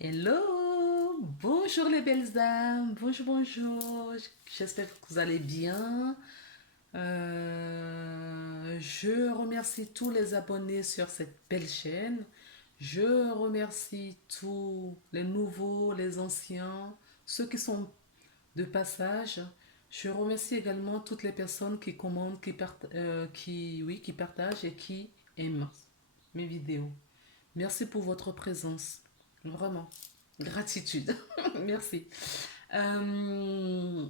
Hello, bonjour les belles âmes, bonjour, bonjour, j'espère que vous allez bien. Je remercie tous les abonnés sur cette belle chaîne. Je remercie tous les nouveaux, les anciens, ceux qui sont de passage. Je remercie également toutes les personnes qui commentent, qui partagent et qui aiment mes vidéos. Merci pour votre présence. Vraiment. Gratitude. Merci. Euh,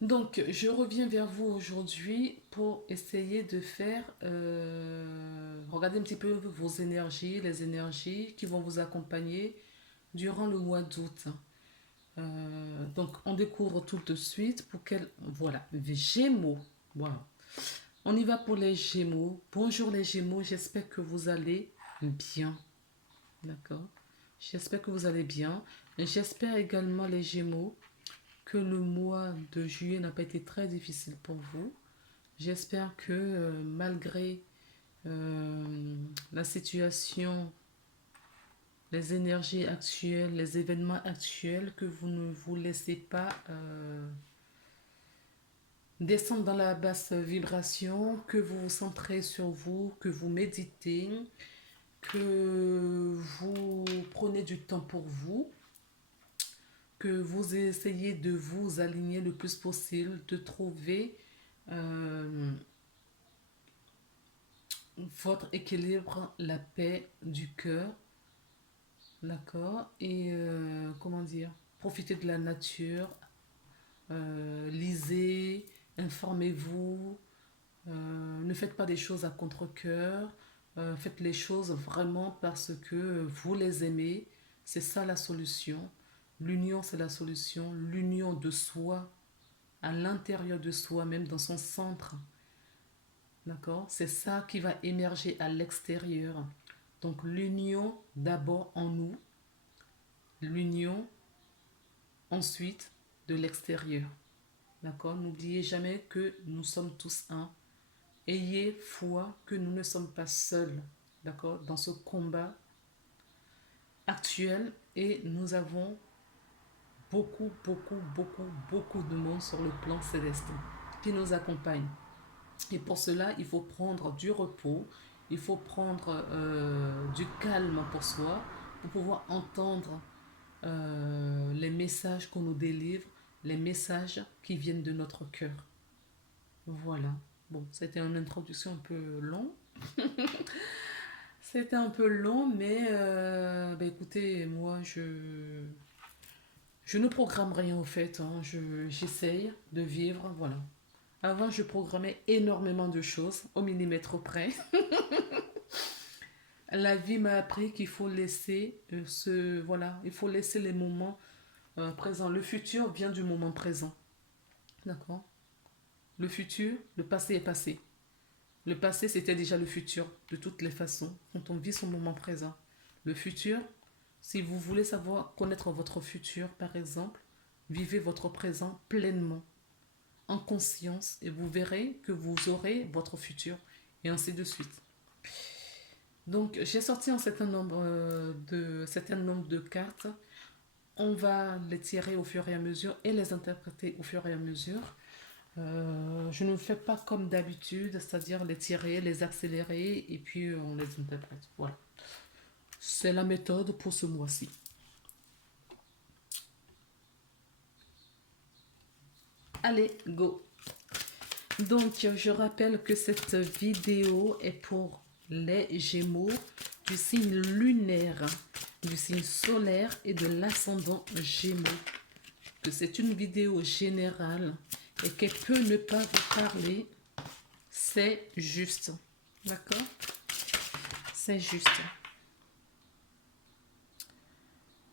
donc, je reviens vers vous aujourd'hui pour essayer de faire, regarder un petit peu vos énergies, les énergies qui vont vous accompagner durant le mois d'août. Donc, on découvre tout de suite pour quel... Voilà, Gémeaux. Wow. On y va pour les Gémeaux. Bonjour les Gémeaux, j'espère que vous allez bien. D'accord. J'espère que vous allez bien. J'espère également les Gémeaux que le mois de juillet n'a pas été très difficile pour vous. J'espère que malgré la situation, les énergies actuelles, les événements actuels, que vous ne vous laissez pas descendre dans la basse vibration, que vous vous centrez sur vous, que vous méditez, que vous prenez du temps pour vous, que vous essayez de vous aligner le plus possible, de trouver euh, votre équilibre, la paix du cœur, d'accord. Et comment dire, profitez de la nature, lisez, informez-vous, ne faites pas des choses à contre-cœur, faites les choses vraiment parce que vous les aimez. C'est ça la solution. L'union, c'est la solution. L'union de soi, à l'intérieur de soi, même dans son centre. D'accord. C'est ça qui va émerger à l'extérieur. Donc l'union d'abord en nous, l'union ensuite de l'extérieur. D'accord. N'oubliez jamais que nous sommes tous un. Ayez foi que nous ne sommes pas seuls. D'accord. Dans ce combat actuel, et nous avons beaucoup, beaucoup, beaucoup, beaucoup de monde sur le plan céleste qui nous accompagne. Et pour cela, il faut prendre du repos, il faut prendre du calme pour soi, pour pouvoir entendre les messages qu'on nous délivre, les messages qui viennent de notre cœur. Voilà. Bon, c'était une introduction un peu longue. C'était un peu long, mais bah écoutez, moi, je ne programme rien au fait. Hein. J'essaye de vivre, voilà. Avant, je programmais énormément de choses, au millimètre près. La vie m'a appris qu'il faut laisser voilà, il faut laisser les moments présents. Le futur vient du moment présent, d'accord. Le futur, le passé est passé. Le passé, c'était déjà le futur, de toutes les façons, quand on vit son moment présent. Le futur, si vous voulez savoir connaître votre futur, par exemple, vivez votre présent pleinement, en conscience, et vous verrez que vous aurez votre futur, et ainsi de suite. Donc, j'ai sorti certain nombre de cartes. On va les tirer au fur et à mesure et les interpréter au fur et à mesure. Je ne fais pas comme d'habitude, c'est-à-dire les tirer, les accélérer et puis on les interprète. Voilà. C'est la méthode pour ce mois-ci. Allez, go. Donc, je rappelle que cette vidéo est pour les Gémeaux du signe lunaire, du signe solaire et de l'ascendant Gémeaux. Que c'est une vidéo générale et qu'elle peut ne pas vous parler, c'est juste. D'accord? C'est juste.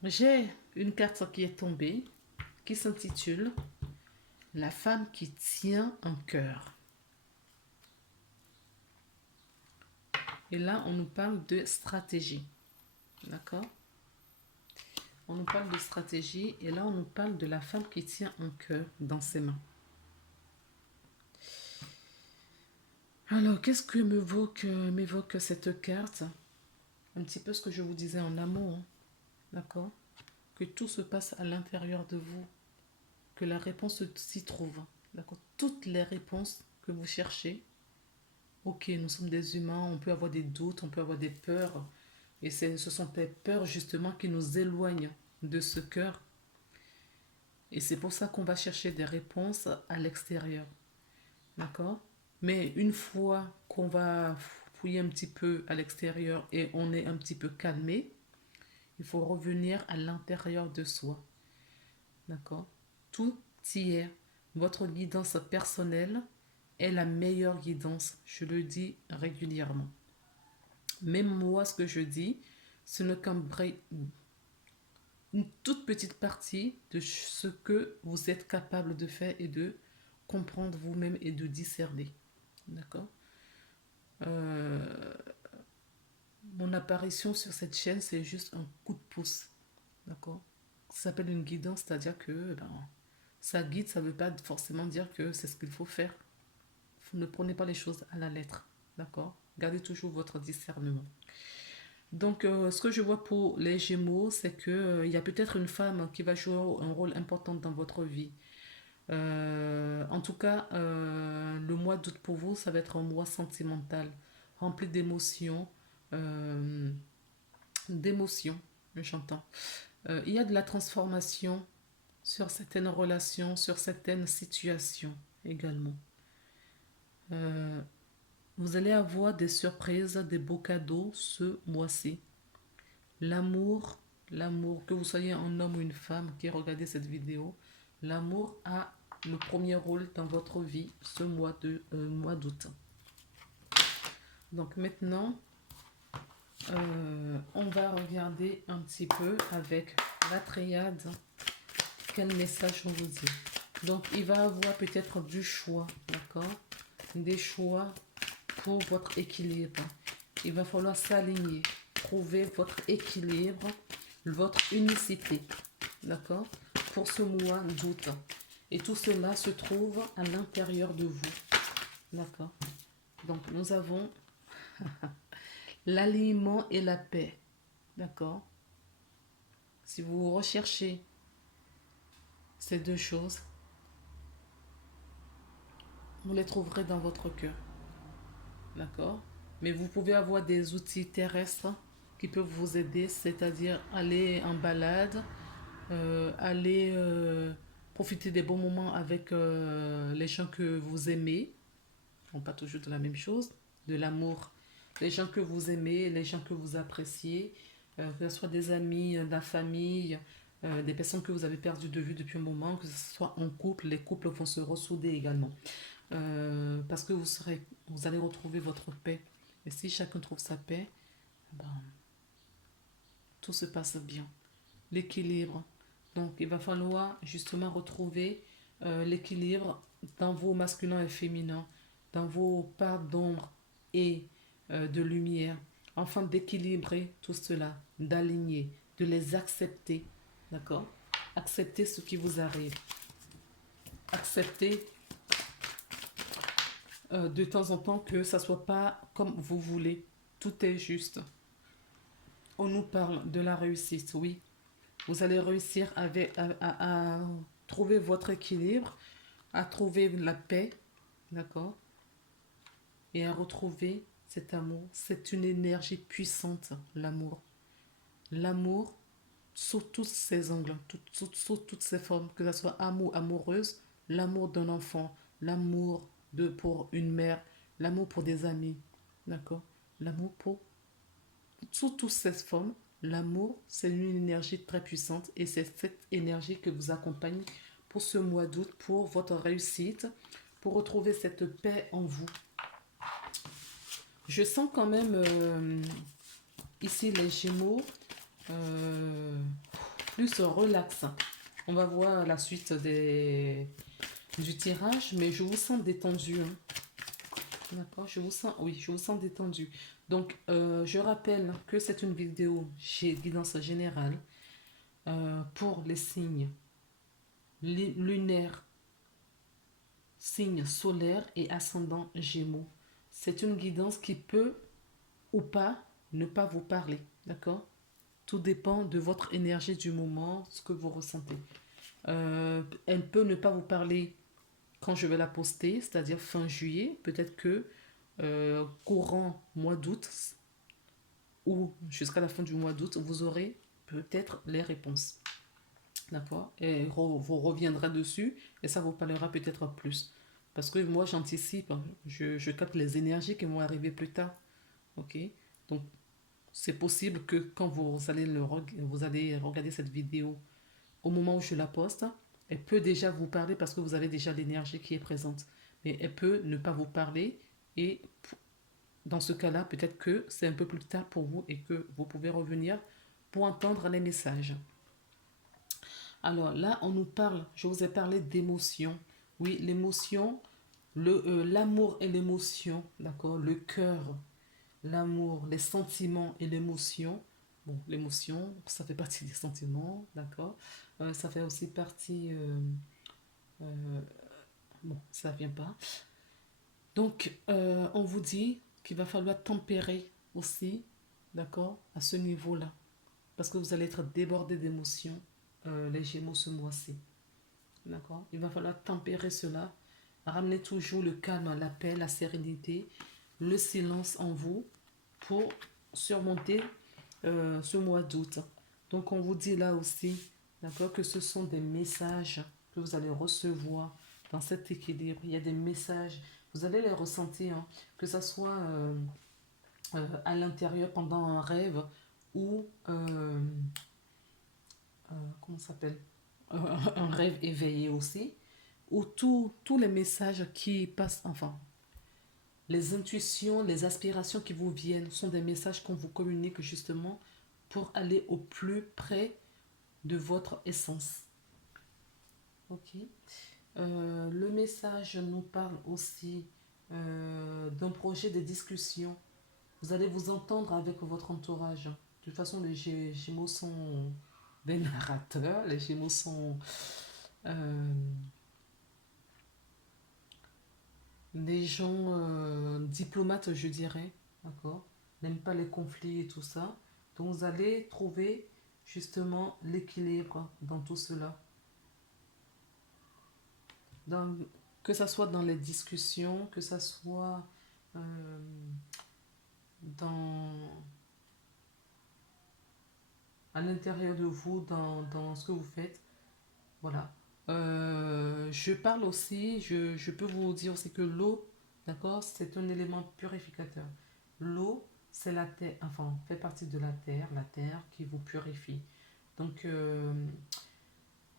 J'ai une carte qui est tombée qui s'intitule La femme qui tient un cœur. Et là, on nous parle de stratégie. D'accord? On nous parle de stratégie et là, on nous parle de la femme qui tient un cœur dans ses mains. Alors, qu'est-ce que m'évoque cette carte? Un petit peu ce que je vous disais en amont, hein, d'accord? Que tout se passe à l'intérieur de vous, que la réponse s'y trouve, d'accord? Toutes les réponses que vous cherchez, ok, nous sommes des humains, on peut avoir des doutes, on peut avoir des peurs, et ce sont des peurs justement qui nous éloignent de ce cœur. Et c'est pour ça qu'on va chercher des réponses à l'extérieur. D'accord? Mais une fois qu'on va fouiller un petit peu à l'extérieur et on est un petit peu calmé, il faut revenir à l'intérieur de soi. D'accord? Tout y est. Votre guidance personnelle est la meilleure guidance. Je le dis régulièrement. Même moi, ce que je dis, ce n'est qu'un une toute petite partie de ce que vous êtes capable de faire et de comprendre vous-même et de discerner. D'accord? Euh, Mon apparition sur cette chaîne, c'est juste un coup de pouce. D'accord? Ça s'appelle une guidance, c'est-à-dire que ça guide, ça ne veut pas forcément dire que c'est ce qu'il faut faire. Ne prenez pas les choses à la lettre. D'accord? Gardez toujours votre discernement. Donc, ce que je vois pour les Gémeaux, c'est qu'il y a peut-être une femme qui va jouer un rôle important dans votre vie. En tout cas, le mois d'août pour vous, ça va être un mois sentimental, rempli d'émotions. euh, d'émotions, j'entends. Il y a de la transformation sur certaines relations, sur certaines situations également. Euh, Vous allez avoir des surprises, des beaux cadeaux ce mois-ci. L'amour, l'amour, que vous soyez un homme ou une femme qui regardez cette vidéo, l'amour a le premier rôle dans votre vie ce mois d'août. Donc maintenant, on va regarder un petit peu avec la triade quel message on vous dit. Donc il va avoir peut-être du choix, d'accord? Des choix pour votre équilibre. Il va falloir s'aligner, trouver votre équilibre, votre unicité, d'accord? Pour ce mois d'août. Et tout cela se trouve à l'intérieur de vous, d'accord? Donc nous avons l'alignement et la paix, d'accord? Si vous recherchez ces deux choses, vous les trouverez dans votre cœur, d'accord? Mais vous pouvez avoir des outils terrestres qui peuvent vous aider, c'est-à-dire aller en balade, aller profiter des bons moments avec les gens que vous aimez. On parle toujours de la même chose, de l'amour. Les gens que vous aimez, les gens que vous appréciez, que ce soit des amis, de la famille, des personnes que vous avez perdues de vue depuis un moment, que ce soit en couple, les couples vont se ressouder également. Parce que vous allez retrouver votre paix. Et si chacun trouve sa paix, ben, tout se passe bien. L'équilibre. Donc, il va falloir justement retrouver l'équilibre dans vos masculins et féminins, dans vos parts d'ombre et de lumière, afin d'équilibrer tout cela, d'aligner, de les accepter. D'accord? Accepter ce qui vous arrive. Accepter de temps en temps que ça ne soit pas comme vous voulez. Tout est juste. On nous parle de la réussite, oui. Vous allez réussir à trouver votre équilibre, à trouver la paix, d'accord? Et à retrouver cet amour. C'est une énergie puissante, l'amour. L'amour, sous tous ses angles, sous toutes ses formes, que ce soit amour, amoureuse, l'amour d'un enfant, l'amour pour une mère, l'amour pour des amis, d'accord? L'amour pour sous toutes ces formes, l'amour, c'est une énergie très puissante et c'est cette énergie que vous accompagne pour ce mois d'août, pour votre réussite, pour retrouver cette paix en vous. Je sens quand même ici les Gémeaux plus relax. On va voir la suite du tirage, mais je vous sens détendu. Hein. D'accord, je vous sens détendu. Donc, je rappelle que c'est une vidéo guidance générale pour les signes lunaires, signes solaires et ascendant Gémeaux. C'est une guidance qui peut ou pas ne pas vous parler. D'accord? Tout dépend de votre énergie du moment, ce que vous ressentez. Elle peut ne pas vous parler quand je vais la poster, c'est-à-dire fin juillet. Peut-être que courant mois d'août ou jusqu'à la fin du mois d'août, vous aurez peut-être les réponses. D'accord? Et vous reviendrez dessus et ça vous parlera peut-être plus. Parce que moi, j'anticipe, hein, je capte les énergies qui vont arriver plus tard. Ok? Donc, c'est possible que quand vous allez regarder cette vidéo au moment où je la poste, elle peut déjà vous parler parce que vous avez déjà l'énergie qui est présente. Mais elle peut ne pas vous parler et dans ce cas-là, peut-être que c'est un peu plus tard pour vous et que vous pouvez revenir pour entendre les messages. Alors là, on nous parle, je vous ai parlé d'émotion. Oui, l'émotion, l'amour et l'émotion, d'accord? Le cœur, l'amour, les sentiments et l'émotion. Bon, l'émotion, ça fait partie des sentiments, d'accord? Ça fait aussi partie... euh, bon, ça vient pas. Donc, on vous dit qu'il va falloir tempérer aussi, d'accord? À ce niveau-là. Parce que vous allez être débordé d'émotions, les Gémeaux ce mois-ci. D'accord? Il va falloir tempérer cela. Ramener toujours le calme, la paix, la sérénité, le silence en vous pour surmonter ce mois d'août. Donc on vous dit là aussi, d'accord, que ce sont des messages que vous allez recevoir dans cet équilibre. Il y a des messages, vous allez les ressentir, hein, que ce soit à l'intérieur pendant un rêve ou, comment ça s'appelle, un rêve éveillé aussi, où tous les messages qui passent, enfin, les intuitions, les aspirations qui vous viennent sont des messages qu'on vous communique justement pour aller au plus près de votre essence. Ok. Le message nous parle aussi d'un projet de discussion. Vous allez vous entendre avec votre entourage. De toute façon, les Gémeaux sont des narrateurs. Les Gémeaux sont euh, des gens diplomates, je dirais. D'accord? N'aiment pas les conflits et tout ça. Donc, vous allez trouver justement l'équilibre dans tout cela. Dans, que ça soit dans les discussions, que ça soit euh, dans, à l'intérieur de vous, dans ce que vous faites. Voilà. Je parle aussi, je peux vous dire aussi que l'eau, d'accord, c'est un élément purificateur. L'eau, c'est la terre, enfin, fait partie de la terre qui vous purifie. Donc,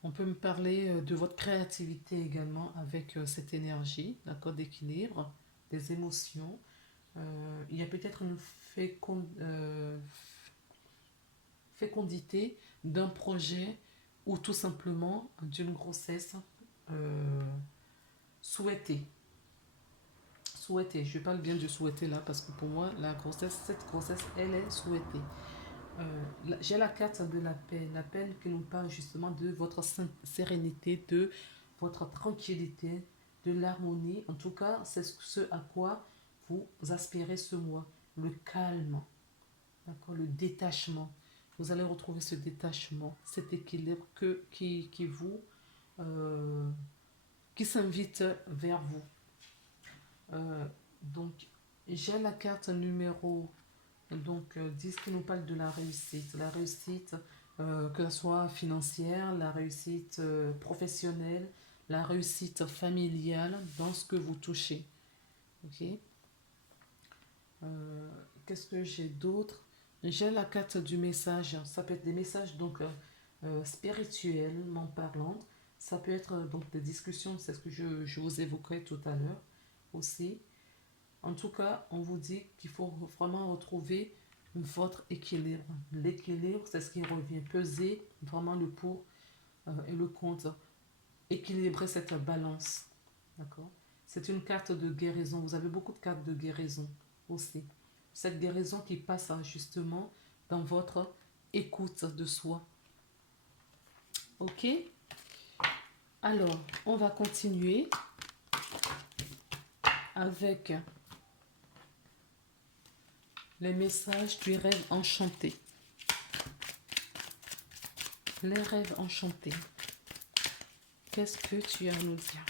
on peut me parler de votre créativité également avec cette énergie, d'accord, d'équilibre, des émotions. Il y a peut-être une fécondité d'un projet ou tout simplement d'une grossesse euh, souhaitée. Souhaitée, je parle bien de souhaiter là parce que pour moi, cette grossesse, elle est souhaitée. J'ai la carte de la paix qui nous parle justement de votre sérénité, de votre tranquillité, de l'harmonie. En tout cas, c'est ce à quoi vous aspirez ce mois. Le calme, d'accord, le détachement. Vous allez retrouver ce détachement, cet équilibre euh, qui s'invite vers vous. Donc, j'ai la carte numéro 10 qui nous parle de la réussite. La réussite, que ce soit financière, la réussite professionnelle, la réussite familiale dans ce que vous touchez. Ok. Qu'est-ce que j'ai d'autre? J'ai la carte du message. Ça peut être des messages donc spirituellement parlant. Ça peut être donc des discussions, c'est ce que je vous évoquais tout à l'heure aussi. En tout cas, on vous dit qu'il faut vraiment retrouver votre équilibre. L'équilibre, c'est ce qui revient peser vraiment le pour et le contre. Équilibrer cette balance. D'accord? C'est une carte de guérison. Vous avez beaucoup de cartes de guérison aussi. Cette guérison qui passe justement dans votre écoute de soi. Ok? Alors, on va continuer avec les messages du rêve enchanté. Les rêves enchantés. Qu'est-ce que tu as à nous dire?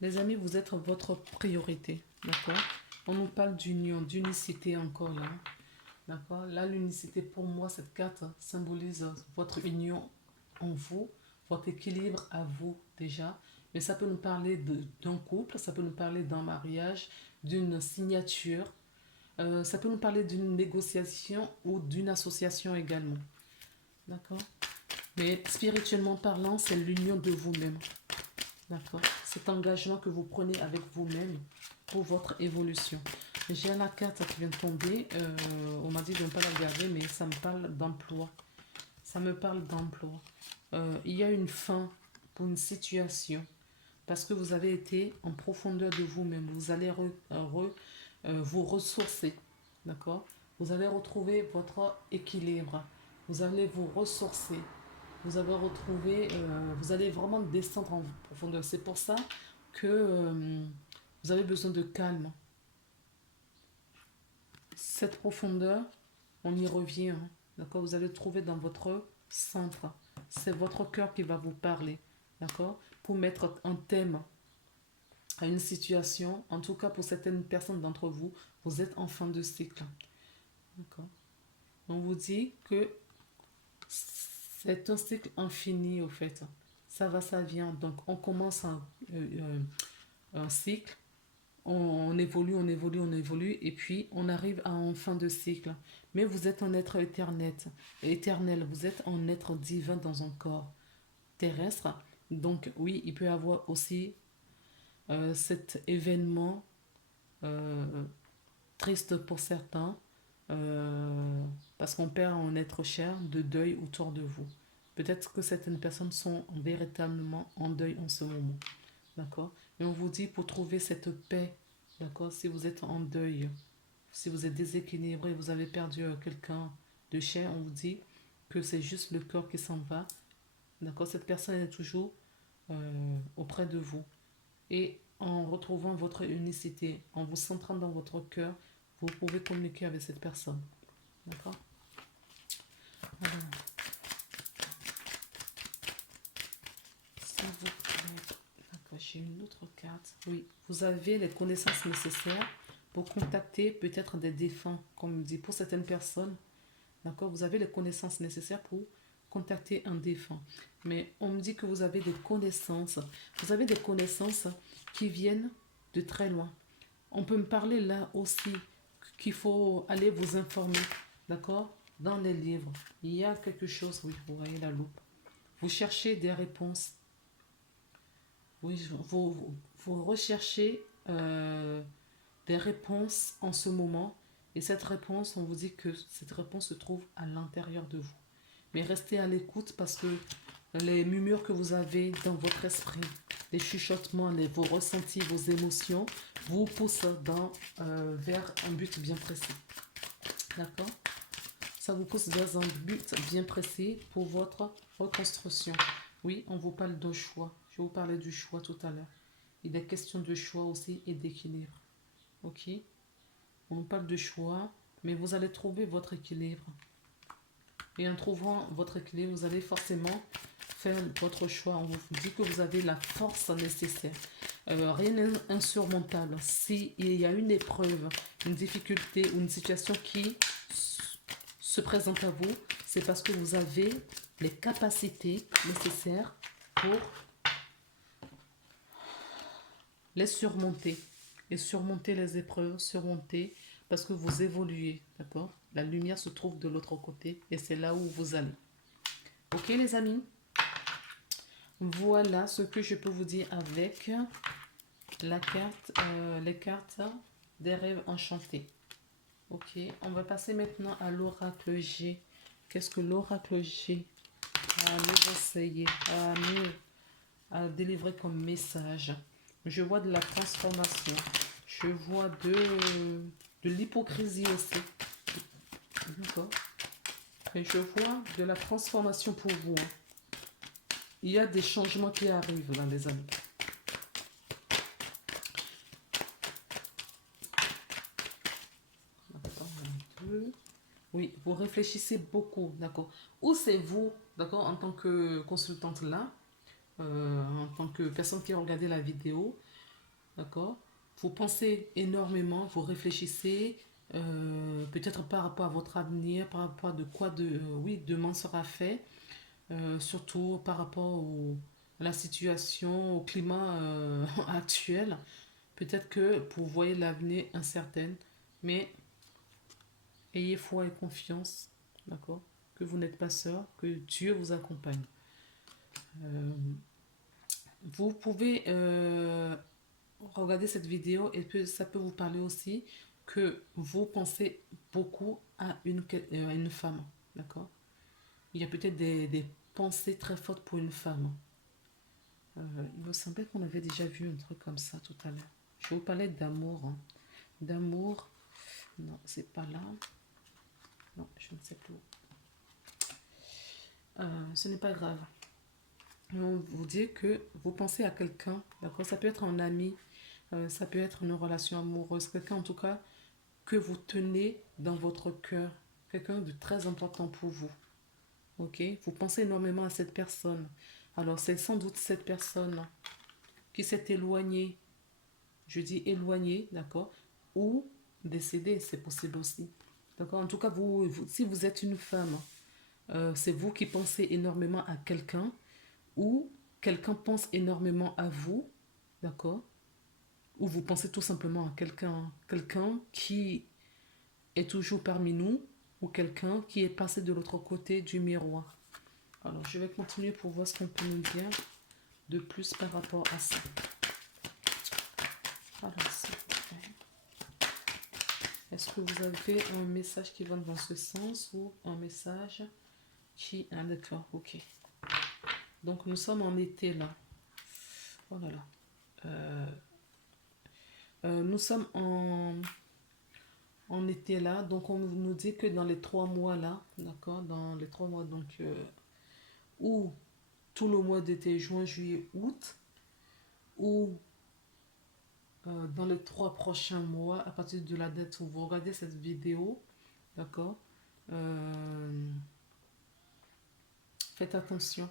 Les amis, vous êtes votre priorité, d'accord? On nous parle d'union, d'unicité encore là, d'accord? Là, l'unicité pour moi, cette carte symbolise votre union en vous, votre équilibre à vous déjà. Mais ça peut nous parler d'un couple, ça peut nous parler d'un mariage, d'une signature, ça peut nous parler d'une négociation ou d'une association également, d'accord? Mais spirituellement parlant, c'est l'union de vous-même. D'accord. Cet engagement que vous prenez avec vous-même pour votre évolution. J'ai la carte qui vient de tomber. On m'a dit de ne pas la regarder, mais ça me parle d'emploi. Ça me parle d'emploi. Il y a une fin pour une situation parce que vous avez été en profondeur de vous-même. Vous allez vous ressourcer. D'accord. Vous allez retrouver votre équilibre. Vous allez vous ressourcer. Vous avez retrouvé, vous allez vraiment descendre en profondeur. C'est pour ça que vous avez besoin de calme. Cette profondeur, on y revient. Hein, d'accord? Vous allez le trouver dans votre centre. C'est votre cœur qui va vous parler. D'accord? Pour mettre un thème à une situation. En tout cas, pour certaines personnes d'entre vous, vous êtes en fin de cycle. D'accord? On vous dit que c'est un cycle infini au fait. Ça va, ça vient. Donc on commence un cycle, on évolue, on évolue, on évolue, et puis on arrive à un fin de cycle. Mais vous êtes un être éternel, vous êtes un être divin dans un corps terrestre. Donc oui, il peut y avoir aussi cet événement euh, triste pour certains, parce qu'on perd un être cher, de deuil autour de vous. Peut-être que certaines personnes sont véritablement en deuil en ce moment. D'accord? Mais on vous dit pour trouver cette paix, d'accord? Si vous êtes en deuil, si vous êtes déséquilibré, vous avez perdu quelqu'un de cher, on vous dit que c'est juste le cœur qui s'en va. D'accord? Cette personne est toujours auprès de vous. Et en retrouvant votre unicité, en vous centrant dans votre cœur, vous pouvez communiquer avec cette personne. D'accord? Alors, s'il vous plaît. D'accord, j'ai une autre carte. Oui, vous avez les connaissances nécessaires pour contacter peut-être des défunts, comme dit pour certaines personnes. D'accord, vous avez les connaissances nécessaires pour contacter un défunt. Mais on me dit que vous avez des connaissances. Vous avez des connaissances qui viennent de très loin. On peut me parler là aussi qu'il faut aller vous informer. D'accord? Dans les livres, il y a quelque chose, oui, vous voyez la loupe. Vous cherchez des réponses. Oui, vous recherchez des réponses en ce moment. Et cette réponse, on vous dit que cette réponse se trouve à l'intérieur de vous. Mais restez à l'écoute parce que les murmures que vous avez dans votre esprit, les chuchotements, vos ressentis, vos émotions, vous poussent vers un but bien précis. D'accord? Ça vous pousse vers un but bien précis pour votre reconstruction. Oui, on vous parle de choix. Je vous parlais du choix tout à l'heure. Il est question de choix aussi et d'équilibre. Ok? On parle de choix, mais vous allez trouver votre équilibre. Et en trouvant votre équilibre, vous allez forcément faire votre choix. On vous dit que vous avez la force nécessaire. Rien n'est insurmontable. S'il y a une épreuve, une difficulté ou une situation qui se présente à vous, c'est parce que vous avez les capacités nécessaires pour les surmonter. Et surmonter les épreuves, surmonter parce que vous évoluez, d'accord? La lumière se trouve de l'autre côté et c'est là où vous allez. Ok les amis? Voilà ce que je peux vous dire avec la carte, les cartes des rêves enchantés. Ok, on va passer maintenant à l'oracle G. Qu'est-ce que l'oracle G a à nous conseiller, à délivrer comme message? Je vois de la transformation. Je vois de l'hypocrisie aussi. D'accord. Et je vois de la transformation pour vous. Il y a des changements qui arrivent là, les amis. Attends un peu. Oui, vous réfléchissez beaucoup, d'accord. Ou c'est vous, d'accord, en tant que consultante là, en tant que personne qui a regardé la vidéo, d'accord. Vous pensez énormément, vous réfléchissez, peut-être par rapport à votre avenir, par rapport à de quoi oui, demain sera fait, surtout par rapport à la situation, au climat actuel. Peut-être que vous voyez l'avenir incertain, mais ayez foi et confiance, d'accord? Que vous n'êtes pas seul, que Dieu vous accompagne. Euh, vous pouvez regarder cette vidéo et que ça peut vous parler aussi que vous pensez beaucoup à une femme, d'accord? Il y a peut-être des pensées très fortes pour une femme. Il me semblait qu'on avait déjà vu un truc comme ça tout à l'heure. Je vous parlais d'amour, hein. D'amour, non, c'est pas là. Non, je ne sais plus. Ce n'est pas grave. On vous dit que vous pensez à quelqu'un, d'accord? Ça peut être un ami, ça peut être une relation amoureuse, quelqu'un en tout cas que vous tenez dans votre cœur, quelqu'un de très important pour vous, ok? Vous pensez énormément à cette personne. Alors c'est sans doute cette personne qui s'est éloignée, je dis éloignée, d'accord? Ou décédée, c'est possible aussi. D'accord? En tout cas, si vous êtes une femme, c'est vous qui pensez énormément à quelqu'un ou quelqu'un pense énormément à vous, d'accord? Ou vous pensez tout simplement à quelqu'un qui est toujours parmi nous ou quelqu'un qui est passé de l'autre côté du miroir. Alors, je vais continuer pour voir ce qu'on peut nous dire de plus par rapport à ça. Alors, s'il vous plaît. Est-ce que vous avez un message qui va dans ce sens ou un message qui... Ah, d'accord, ok. Donc, nous sommes en été là. Oh là là. Nous sommes en été là, donc on nous dit que dans les 3 mois là, d'accord, dans les 3 mois, donc, ou tout le mois d'été, juin, juillet, août, ou dans les 3 prochains mois, à partir de la date où vous regardez cette vidéo, d'accord, euh, faites attention,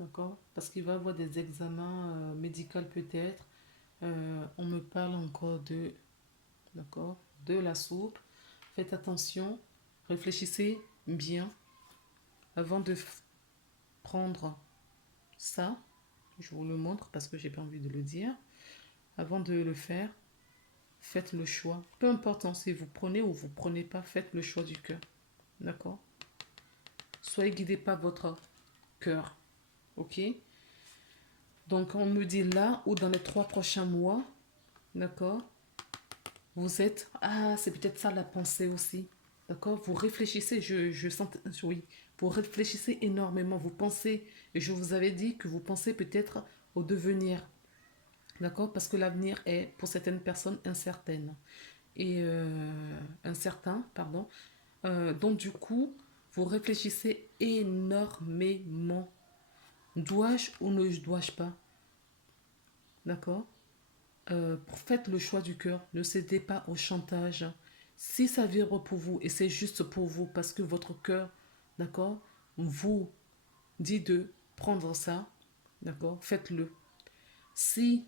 d'accord, parce qu'il va y avoir des examens médicaux peut-être. On me parle encore d'accord, de la soupe. Faites attention, réfléchissez bien avant de prendre ça. Je vous le montre parce que j'ai pas envie de le dire. Avant de le faire, faites le choix. Peu importe si vous prenez ou vous prenez pas, faites le choix du cœur. D'accord? Soyez guidé par votre cœur. Ok? Donc on me dit là ou dans les 3 prochains mois, d'accord? Vous êtes... Ah, c'est peut-être ça la pensée aussi. D'accord? Vous réfléchissez, je sens... Oui, vous réfléchissez énormément. Vous pensez, et je vous avais dit que vous pensez peut-être au devenir. D'accord? Parce que l'avenir est, pour certaines personnes, incertaine. Et incertain, pardon. Donc du coup, vous réfléchissez énormément. Dois-je ou ne dois-je pas? D'accord? Faites le choix du cœur. Ne cédez pas au chantage. Si ça vibre pour vous et c'est juste pour vous parce que votre cœur, d'accord, vous dit de prendre ça, d'accord, faites-le. Si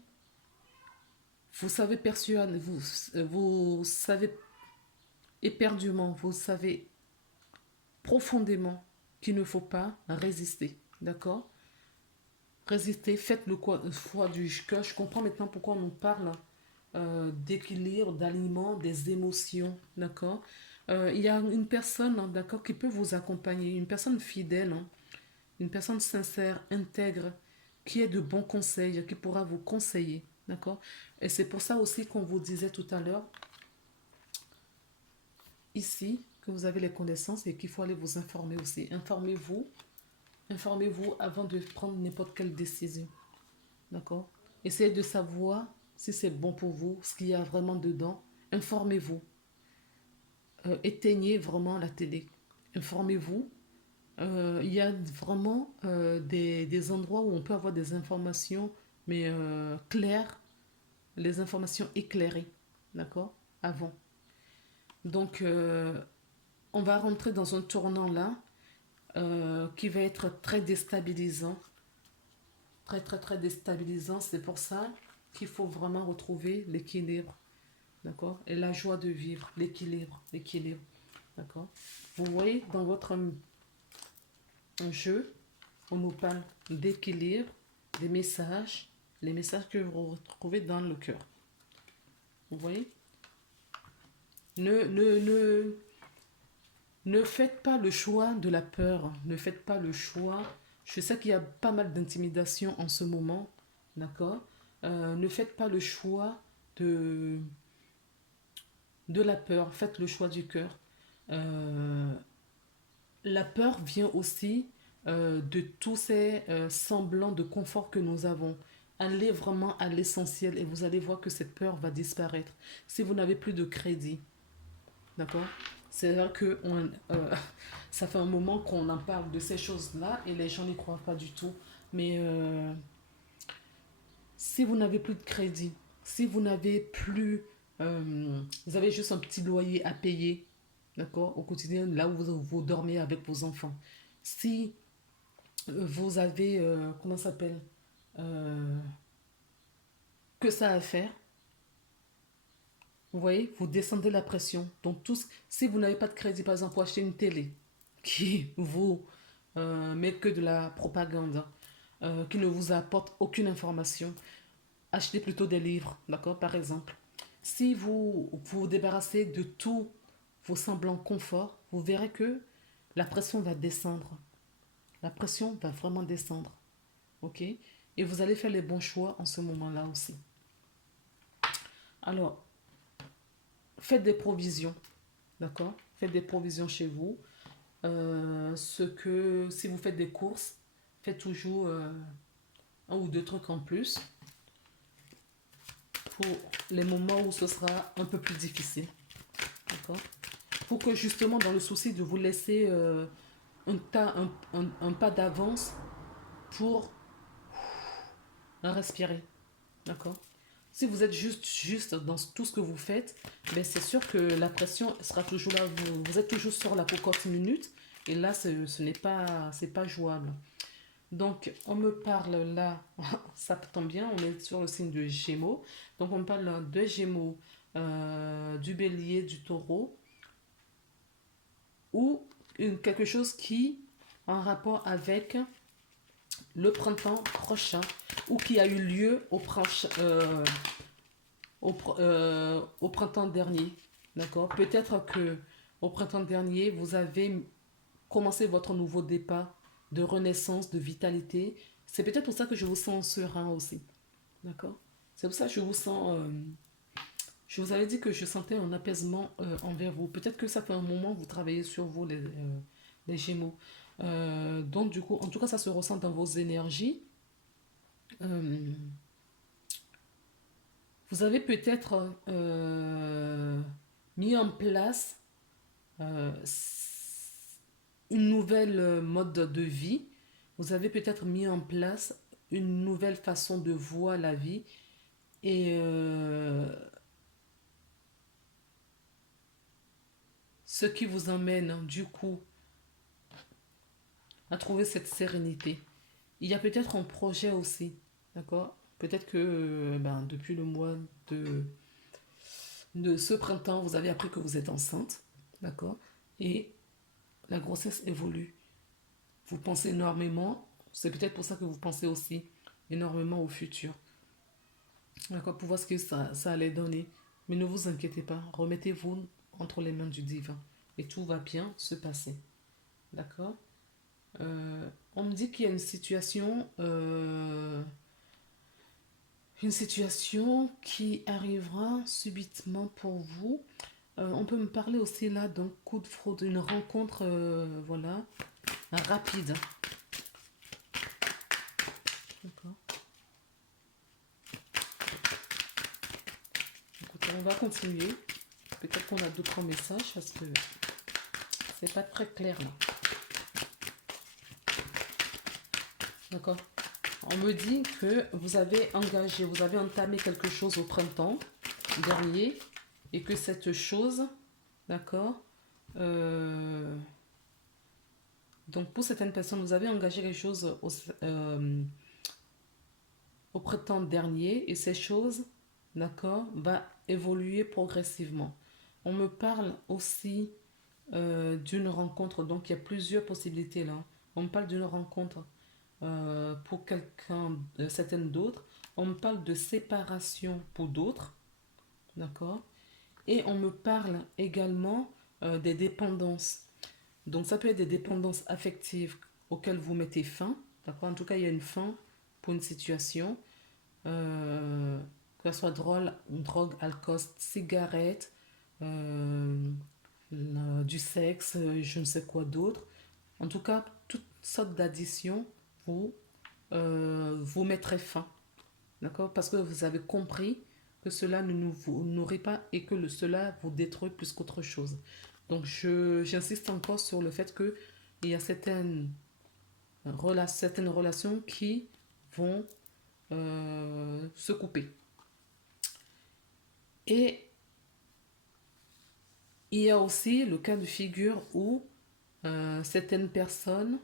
vous savez persuader, vous savez éperdument, vous savez profondément qu'il ne faut pas résister, d'accord? Résister, faites le choix du cœur. Je comprends maintenant pourquoi on nous parle d'équilibre, d'aliments, des émotions, d'accord? Il y a une personne, hein, d'accord, qui peut vous accompagner, une personne fidèle, hein, une personne sincère, intègre, qui est de bons conseils, qui pourra vous conseiller, d'accord? Et c'est pour ça aussi qu'on vous disait tout à l'heure, ici, que vous avez les connaissances et qu'il faut aller vous informer aussi. Informez-vous avant de prendre n'importe quelle décision, d'accord? Essayez de savoir si c'est bon pour vous, ce qu'il y a vraiment dedans. Informez-vous. Éteignez vraiment la télé. Informez-vous. Il y a vraiment des endroits où on peut avoir des informations, mais claires, les informations éclairées, d'accord? Avant. Donc, on va rentrer dans un tournant là qui va être très déstabilisant. Très, très, très déstabilisant. C'est pour ça qu'il faut vraiment retrouver l'équilibre. D'accord? Et la joie de vivre, l'équilibre, l'équilibre. D'accord? Vous voyez, dans votre jeu, on nous parle d'équilibre, des messages, les messages que vous retrouvez dans le cœur. Vous voyez? Ne faites pas le choix de la peur. Ne faites pas le choix. Je sais qu'il y a pas mal d'intimidation en ce moment. D'accord? Ne faites pas le choix de, de la peur. Faites le choix du cœur. Euh, la peur vient aussi de tous ces semblants de confort que nous avons. Allez vraiment à l'essentiel et vous allez voir que cette peur va disparaître. Si vous n'avez plus de crédit, d'accord? C'est vrai que ça fait un moment qu'on en parle de ces choses-là et les gens n'y croient pas du tout. Mais si vous n'avez plus de crédit, si vous n'avez plus... vous avez juste un petit loyer à payer, d'accord, au quotidien, là où vous dormez avec vos enfants. Si vous avez, comment ça s'appelle, euh, que ça à faire, vous voyez, vous descendez la pression. Donc, si vous n'avez pas de crédit, par exemple, pour acheter une télé qui vous met que de la propagande, qui ne vous apporte aucune information, achetez plutôt des livres, d'accord, par exemple. Si vous débarrassez de tous vos semblants confort, vous verrez que la pression va descendre. La pression va vraiment descendre, ok? Et vous allez faire les bons choix en ce moment-là aussi. Alors, faites des provisions, d'accord? Faites des provisions chez vous. Si vous faites des courses, faites toujours un ou deux trucs en plus pour les moments où ce sera un peu plus difficile, d'accord? Pour que justement, dans le souci de vous laisser un pas d'avance pour respirer, d'accord? Si vous êtes juste dans tout ce que vous faites, ben c'est sûr que la pression sera toujours là. Vous êtes toujours sur la cocotte minute. Et là, ce n'est pas, c'est pas jouable. Donc, on me parle là, ça tombe bien, on est sur le signe de Gémeaux. Donc, on me parle de Gémeaux, du Bélier, du Taureau, ou quelque chose qui a un rapport avec le printemps prochain, ou qui a eu lieu au printemps dernier. D'accord? Peut-être que au printemps dernier, vous avez commencé votre nouveau départ de renaissance, de vitalité. C'est peut-être pour ça que je vous sens serein aussi. D'accord? C'est pour ça que je vous sens... je vous avais dit que je sentais un apaisement envers vous. Peut-être que ça fait un moment que vous travaillez sur vous, les Gémeaux. Donc, du coup, en tout cas, ça se ressent dans vos énergies. Euh, Vous avez peut-être mis en place euh, une nouvelle mode de vie. Vous avez peut-être mis en place une nouvelle façon de voir la vie. Et ce qui vous emmène du coup à trouver cette sérénité. Il y a peut-être un projet aussi, d'accord? Peut-être que depuis le mois de, de ce printemps, vous avez appris que vous êtes enceinte, d'accord? Et la grossesse évolue. Vous pensez énormément, c'est peut-être pour ça que vous pensez aussi énormément au futur, d'accord? Pour voir ce que ça allait donner. Mais ne vous inquiétez pas, remettez-vous entre les mains du divin et tout va bien se passer, d'accord? On me dit qu'il y a une situation qui arrivera subitement pour vous. On peut me parler aussi là d'un coup de fraude, une rencontre, voilà, rapide. D'accord. Écoutez, on va continuer. Peut-être qu'on a d'autres messages parce que c'est pas très clair là. D'accord. On me dit que vous avez entamé quelque chose au printemps dernier et que cette chose, d'accord, Euh, donc pour certaines personnes, vous avez engagé quelque chose au printemps dernier et ces choses, d'accord, va évoluer progressivement. On me parle aussi d'une rencontre, donc il y a plusieurs possibilités là. On me parle d'une rencontre pour quelqu'un, certaines d'autres. On me parle de séparation pour d'autres, d'accord. Et on me parle également des dépendances. Donc ça peut être des dépendances affectives auxquelles vous mettez fin, d'accord. En tout cas, il y a une fin pour une situation, que ce soit drogue, alcool, cigarette, euh, du sexe, je ne sais quoi d'autre. En tout cas, toutes sortes d'additions, vous mettrez fin. D'accord. Parce que vous avez compris que cela ne vous nourrit pas et que cela vous détruit plus qu'autre chose. Donc, j'insiste encore sur le fait qu'il y a certaines relations qui vont se couper. Et il y a aussi le cas de figure où certaines personnes,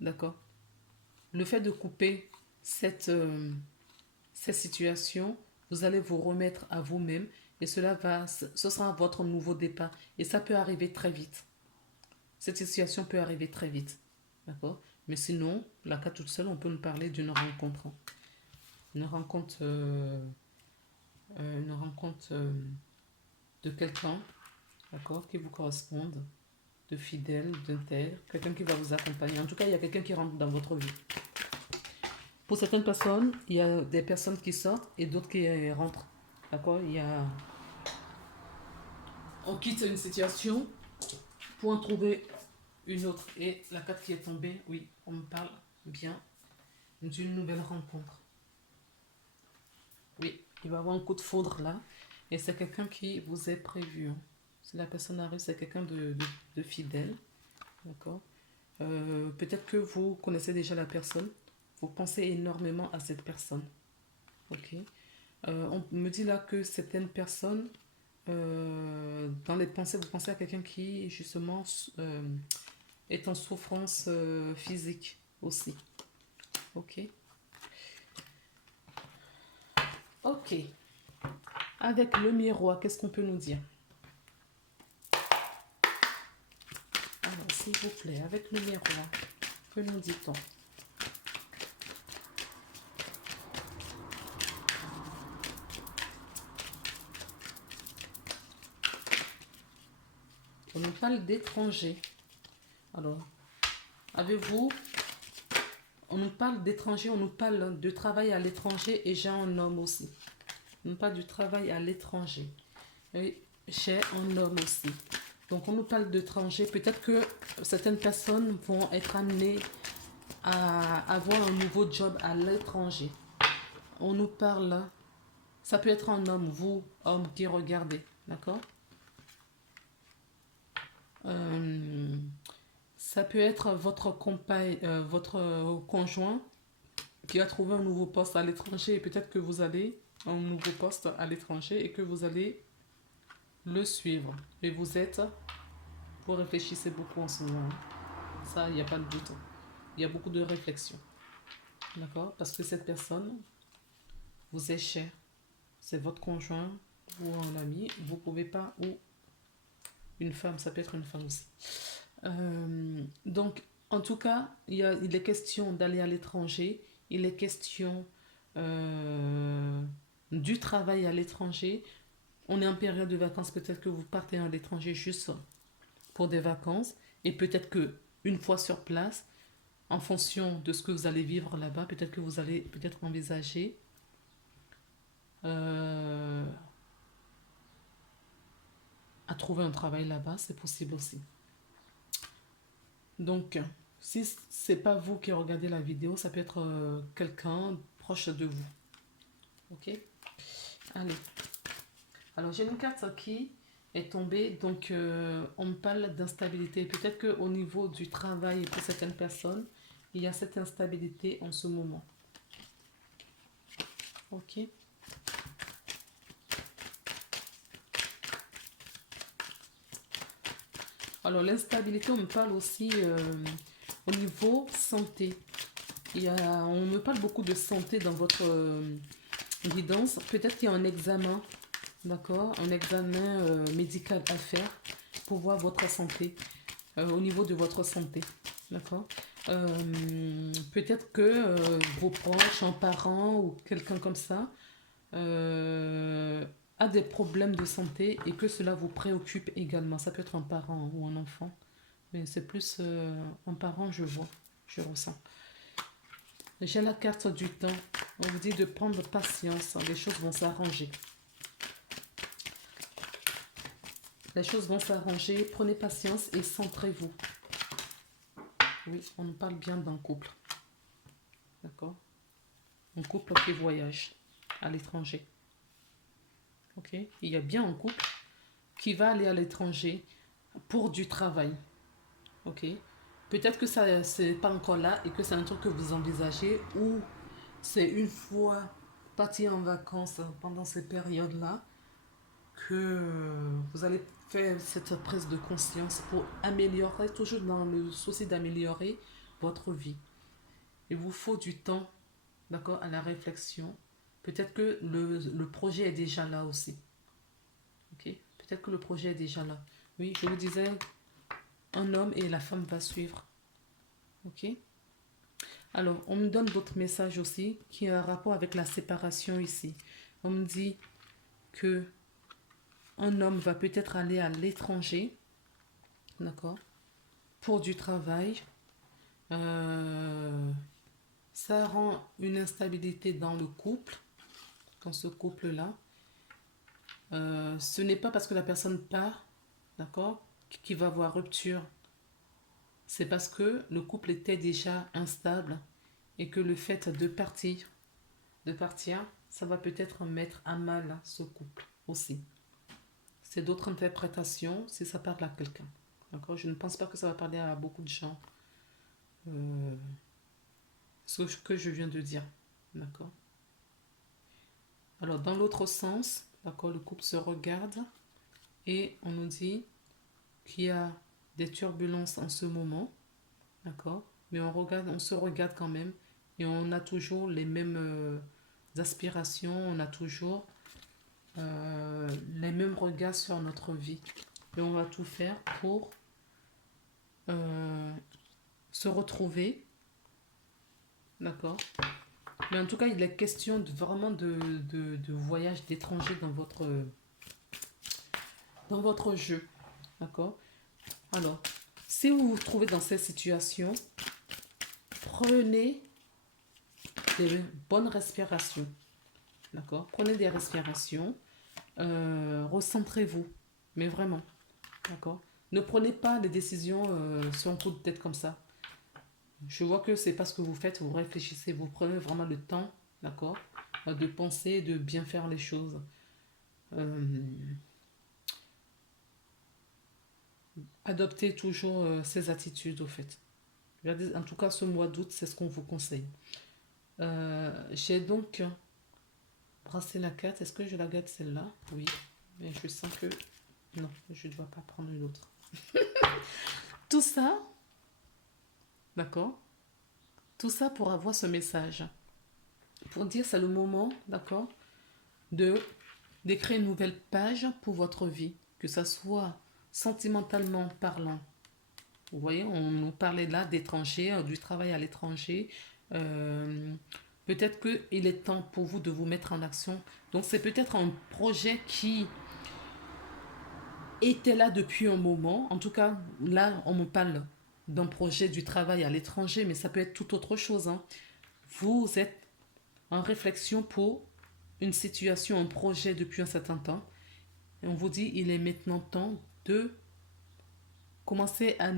d'accord, le fait de couper cette situation, vous allez vous remettre à vous-même et ce sera votre nouveau départ. Et ça peut arriver très vite. Cette situation peut arriver très vite. D'accord. Mais sinon, la cas toute seule, on peut nous parler d'une rencontre. Une rencontre, de quelqu'un, d'accord, qui vous corresponde, de fidèle, d'intègre, quelqu'un qui va vous accompagner. En tout cas, il y a quelqu'un qui rentre dans votre vie. Pour certaines personnes, il y a des personnes qui sortent et d'autres qui rentrent. D'accord. On quitte une situation pour en trouver une autre. Et la carte qui est tombée, oui, on me parle bien d'une nouvelle rencontre. Oui, il va y avoir un coup de foudre là. Et c'est quelqu'un qui vous est prévu. Si la personne arrive, c'est quelqu'un de fidèle. D'accord. Peut-être que vous connaissez déjà la personne. Vous pensez énormément à cette personne. Ok. On me dit là que certaines personnes, dans les pensées, vous pensez à quelqu'un qui, justement, est en souffrance physique aussi. Ok. Ok. Avec le miroir, qu'est-ce qu'on peut nous dire? Alors, s'il vous plaît, avec le miroir, que nous dit-on? On nous parle d'étrangers. Alors, avez-vous... On nous parle d'étrangers, on nous parle de travail à l'étranger et j'ai un homme aussi. On nous parle du travail à l'étranger. Et j'ai un homme aussi. Donc, on nous parle d'étrangers. Peut-être que certaines personnes vont être amenées à avoir un nouveau job à l'étranger. On nous parle... Ça peut être un homme, vous, homme qui regardez. D'accord. Ça peut être votre compagne, votre conjoint qui a trouvé un nouveau poste à l'étranger et peut-être que vous allez un nouveau poste à l'étranger et que vous allez le suivre. Et vous réfléchissez beaucoup en ce moment. Ça, il n'y a pas de doute. Il y a beaucoup de réflexion. D'accord. Parce que cette personne vous est chère. C'est votre conjoint ou un ami. Vous ne pouvez pas, ou une femme, ça peut être une femme aussi. Donc, en tout cas, il est question d'aller à l'étranger, il est question du travail à l'étranger. On est en période de vacances, peut-être que vous partez à l'étranger juste pour des vacances, et peut-être que une fois sur place, en fonction de ce que vous allez vivre là-bas, peut-être que vous allez peut-être envisager à trouver un travail là-bas, c'est possible aussi. Donc, si c'est pas vous qui regardez la vidéo, ça peut être quelqu'un proche de vous. Ok. Allez. Alors, j'ai une carte qui est tombée. Donc, on me parle d'instabilité. Peut-être qu'au niveau du travail pour certaines personnes, il y a cette instabilité en ce moment. Ok. Alors, l'instabilité, on me parle aussi au niveau santé. On me parle beaucoup de santé dans votre guidance. Peut-être qu'il y a un examen, d'accord? Un examen médical à faire pour voir votre santé, au niveau de votre santé, d'accord? Peut-être que vos proches, un parent ou quelqu'un comme ça euh, a des problèmes de santé et que cela vous préoccupe également. Ça peut être un parent ou un enfant, mais c'est plus un parent, je vois, je ressens. J'ai la carte du temps. On vous dit de prendre patience. Les choses vont s'arranger. Les choses vont s'arranger. Prenez patience et centrez-vous. Oui, on nous parle bien d'un couple. D'accord? Un couple qui voyage à l'étranger. Ok? Il y a bien un couple qui va aller à l'étranger pour du travail. Ok? Peut-être que ça c'est pas encore là et que c'est un truc que vous envisagez ou c'est une fois partir en vacances pendant ces périodes-là que vous allez faire cette prise de conscience pour améliorer, toujours dans le souci d'améliorer votre vie. Il vous faut du temps, d'accord, à la réflexion. Peut-être que le projet est déjà là aussi. Ok? Peut-être que le projet est déjà là. Oui, je vous disais, un homme et la femme va suivre. Ok? Alors, on me donne d'autres messages aussi qui ont un rapport avec la séparation ici. On me dit que un homme va peut-être aller à l'étranger, d'accord, pour du travail. Euh, Ça rend une instabilité dans le couple, dans ce couple-là. Ce n'est pas parce que la personne part, d'accord, qu'il va avoir rupture. C'est parce que le couple était déjà instable et que le fait de partir, ça va peut-être mettre à mal ce couple aussi. C'est d'autres interprétations si ça parle à quelqu'un. D'accord? Je ne pense pas que ça va parler à beaucoup de gens. Euh, Ce que je viens de dire. D'accord? Alors, dans l'autre sens, d'accord, le couple se regarde et on nous dit qu'il y a des turbulences en ce moment. D'accord? Mais on se regarde quand même et on a toujours les mêmes aspirations, on a toujours les mêmes regards sur notre vie. Et on va tout faire pour euh, se retrouver. D'accord? Mais en tout cas, il est question vraiment de voyage d'étranger dans votre jeu. D'accord? Alors, si vous vous trouvez dans cette situation, prenez des bonnes respirations. D'accord? Prenez des respirations. Recentrez-vous. Mais vraiment. D'accord? Ne prenez pas des décisions sur un coup de tête comme ça. Je vois que c'est pas ce que vous faites, vous réfléchissez, vous prenez vraiment le temps, d'accord, de penser, de bien faire les choses. Euh, Adoptez toujours ces attitudes, au fait. En tout cas, ce mois d'août, c'est ce qu'on vous conseille. J'ai donc brassé la carte. Est-ce que je la garde celle-là? Oui. Mais je sens que non, je ne dois pas prendre une autre. Tout ça, d'accord? Tout ça pour avoir ce message. Pour dire c'est le moment, d'accord, de d'écrire une nouvelle page pour votre vie, que ça soit sentimentalement parlant. Vous voyez, on nous parlait là d'étrangers, du travail à l'étranger. Euh, Peut-être qu'il est temps pour vous de vous mettre en action. Donc c'est peut-être un projet qui était là depuis un moment. En tout cas, là, on me parle d'un projet du travail à l'étranger, mais ça peut être tout autre chose, hein. Vous êtes en réflexion pour une situation, un projet depuis un certain temps. Et on vous dit, il est maintenant temps de commencer à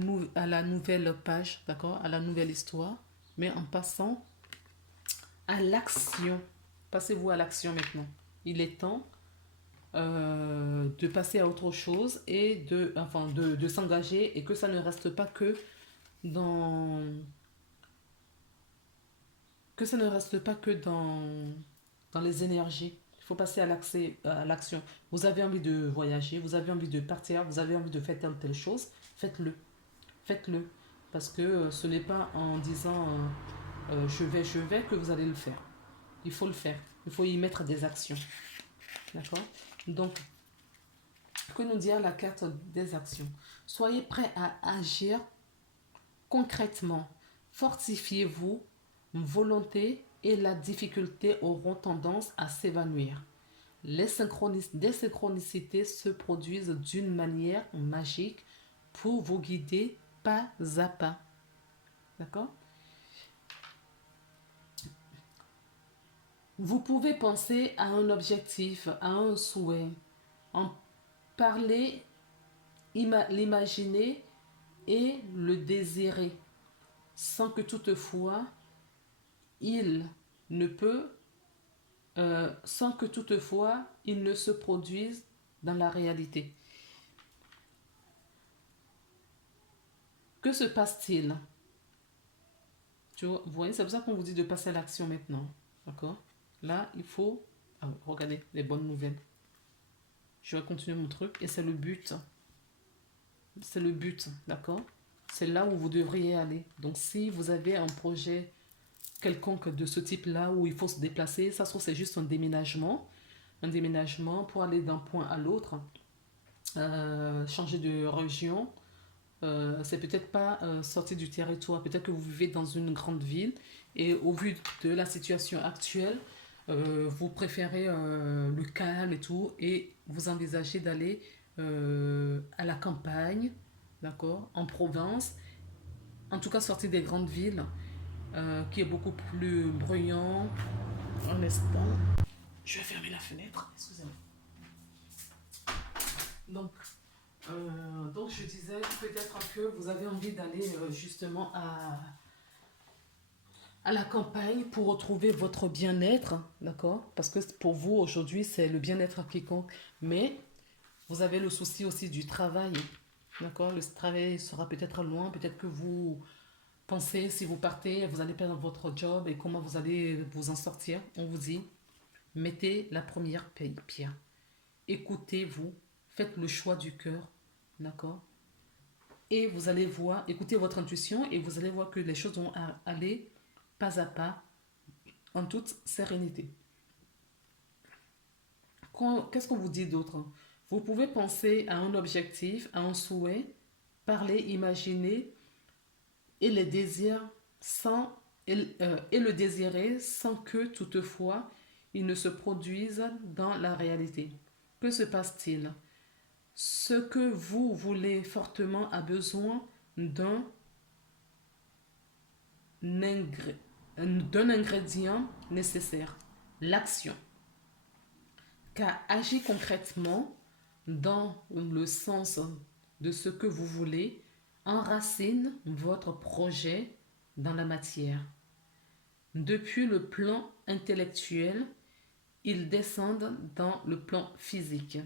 la nouvelle page, d'accord, à la nouvelle histoire, mais en passant à l'action. Passez-vous à l'action maintenant. Il est temps de passer à autre chose et de s'engager et que ça ne reste pas que dans dans les énergies. Il faut passer à l'action. Vous avez envie de voyager, vous avez envie de partir, vous avez envie de faire telle ou telle chose. Faites-le. Faites-le. Parce que ce n'est pas en disant je vais que vous allez le faire. Il faut le faire. Il faut y mettre des actions. D'accord? Donc, que nous dire la carte des actions? Soyez prêts à agir concrètement. Fortifiez-vous, volonté et la difficulté auront tendance à s'évanouir. Des synchronicités se produisent d'une manière magique pour vous guider pas à pas. D'accord? Vous pouvez penser à un objectif, à un souhait, en parler, l'imaginer et le désirer, sans que toutefois il ne peut, sans que toutefois il ne se produise dans la réalité. Que se passe-t-il? Vous voyez, c'est pour ça qu'on vous dit de passer à l'action maintenant. D'accord? Là, il faut... Ah, regardez, les bonnes nouvelles. Je vais continuer mon truc et c'est le but. C'est le but, d'accord? C'est là où vous devriez aller. Donc, si vous avez un projet quelconque de ce type-là où il faut se déplacer, ça se trouve, c'est juste un déménagement. Un déménagement pour aller d'un point à l'autre. Changer de région. C'est peut-être pas sortir du territoire. Peut-être que vous vivez dans une grande ville et au vu de la situation actuelle, vous préférez le calme et tout et vous envisagez d'aller à la campagne, d'accord, en province, en tout cas sortir des grandes villes qui est beaucoup plus bruyant. Un instant, je vais fermer la fenêtre, excusez-moi. Donc je disais peut-être que vous avez envie d'aller justement à la campagne pour retrouver votre bien-être, d'accord? Parce que pour vous aujourd'hui c'est le bien-être quiconque, mais vous avez le souci aussi du travail, d'accord? Le travail sera peut-être loin, peut-être que vous pensez si vous partez, vous allez perdre votre job et comment vous allez vous en sortir. On vous dit, mettez la première pierre. Écoutez-vous, faites le choix du cœur, d'accord? Et vous allez voir, écoutez votre intuition et vous allez voir que les choses vont aller pas à pas en toute sérénité. Qu'est-ce qu'on vous dit d'autre? Vous pouvez penser à un objectif, à un souhait, parler, imaginer et les désirs sans et le désirer sans que toutefois il ne se produise dans la réalité. Que se passe-t-il? Ce que vous voulez fortement a besoin ingré- d'un ingrédient nécessaire, l'action. Car agir concrètement dans le sens de ce que vous voulez enracine votre projet dans la matière. Depuis le plan intellectuel, ils descendent dans le plan physique.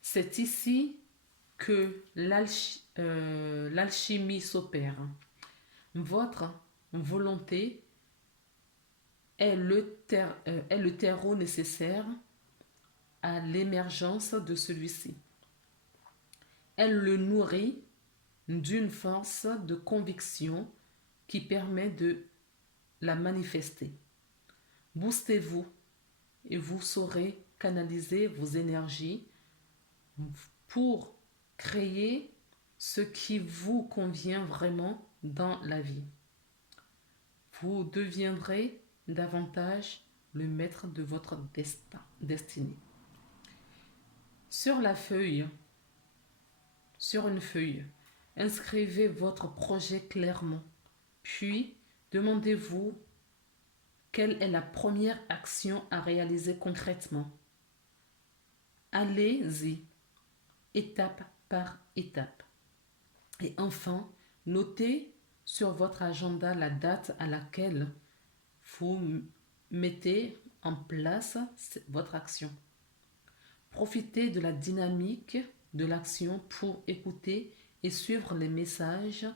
C'est ici que l'alchimie s'opère. Votre volonté est est le terreau nécessaire à l'émergence de celui-ci. Elle le nourrit d'une force de conviction qui permet de la manifester. Boostez-vous et vous saurez canaliser vos énergies pour créer ce qui vous convient vraiment dans la vie. Vous deviendrez davantage le maître de votre destinée. Sur une feuille, inscrivez votre projet clairement, puis demandez-vous quelle est la première action à réaliser concrètement. Allez-y, étape par étape. Et enfin, notez sur votre agenda la date à laquelle vous mettez en place votre action. Profitez de la dynamique de l'action pour écouter et suivre les messages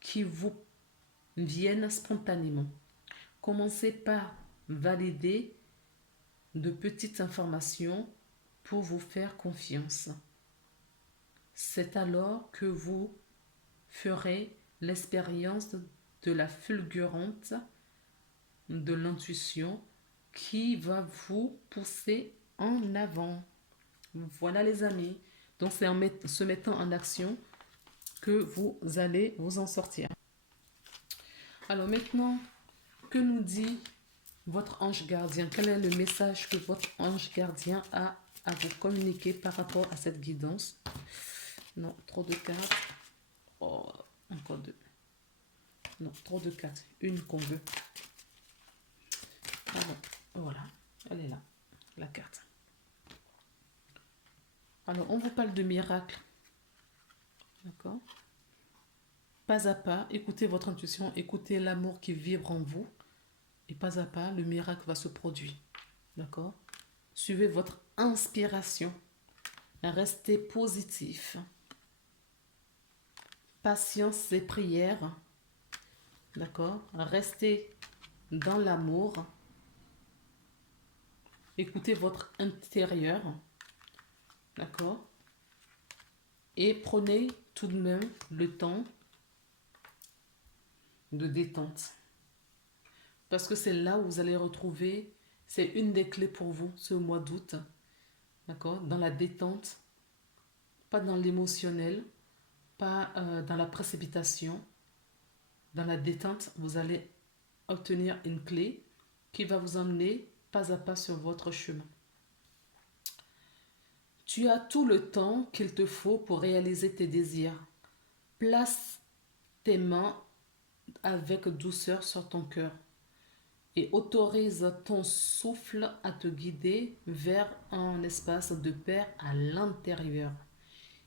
qui vous viennent spontanément. Commencez par valider de petites informations pour vous faire confiance. C'est alors que vous ferez l'expérience de la fulgurante de l'intuition qui va vous pousser en avant. Voilà les amis. Donc c'est en se mettant en action que vous allez vous en sortir. Alors maintenant, que nous dit votre ange gardien? Quel est le message que votre ange gardien a à vous communiquer par rapport à cette guidance? Non, trop de cartes. Oh, encore deux. Non, trop de cartes. Une qu'on veut. Alors, voilà, elle est là, la carte. Alors, on vous parle de miracle. D'accord? Pas à pas, écoutez votre intuition, écoutez l'amour qui vibre en vous. Et pas à pas, le miracle va se produire. D'accord? Suivez votre inspiration. Restez positif. Patience et prière. D'accord? Restez dans l'amour. Écoutez votre intérieur. D'accord? Et prenez tout de même le temps de détente. Parce que c'est là où vous allez retrouver, c'est une des clés pour vous ce mois d'août. D'accord? Dans la détente, pas dans l'émotionnel, pas dans la précipitation. Dans la détente, vous allez obtenir une clé qui va vous emmener pas à pas sur votre chemin. Tu as tout le temps qu'il te faut pour réaliser tes désirs. Place tes mains avec douceur sur ton cœur et autorise ton souffle à te guider vers un espace de paix à l'intérieur.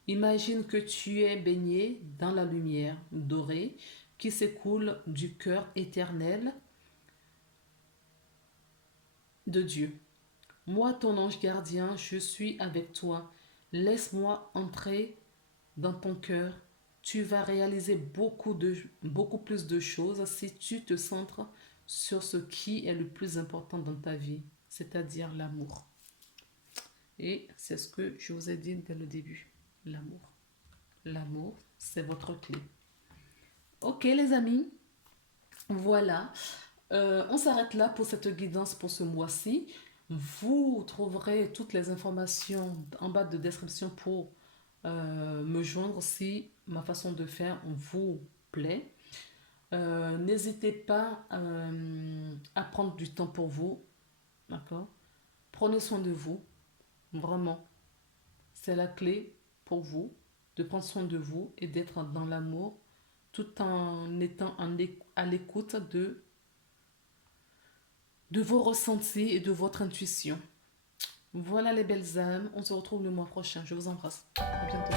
Imagine que tu es baigné dans la lumière dorée qui s'écoule du cœur éternel de Dieu. Moi, ton ange gardien, je suis avec toi. Laisse-moi entrer dans ton cœur. Tu vas réaliser beaucoup plus de choses si tu te centres sur ce qui est le plus important dans ta vie, c'est-à-dire l'amour. Et c'est ce que je vous ai dit dès le début, l'amour. L'amour, c'est votre clé. Ok les amis, voilà. On s'arrête là pour cette guidance pour ce mois-ci. Vous trouverez toutes les informations en bas de description pour me joindre si ma façon de faire vous plaît. N'hésitez pas à prendre du temps pour vous. D'accord? Prenez soin de vous. Vraiment. C'est la clé pour vous de prendre soin de vous et d'être dans l'amour tout en étant à l'écoute de vos ressentis et de votre intuition. Voilà les belles âmes. On se retrouve le mois prochain. Je vous embrasse. À bientôt.